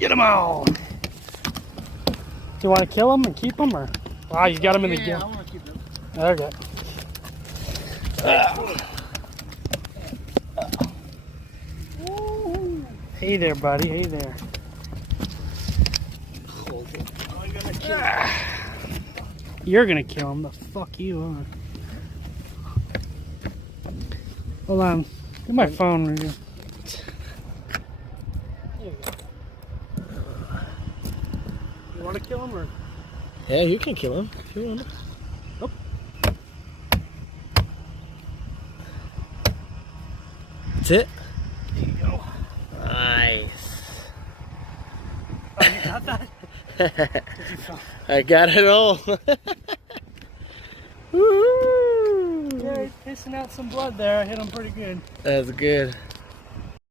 Get them all. Do you want to kill them and keep them, or? Wow, you got them in the gill. I want to keep them. Okay. Hey there, buddy. Hey there. You're gonna kill him. The fuck you are. Hold on. Get my phone. There you go. You want to kill him, or? Yeah, you can kill him if you want. Nope. That's it. There you go. Nice. Oh, you got that? I got it all. Woohoo! Yeah, he's pissing out some blood there. I hit him pretty good. That's good.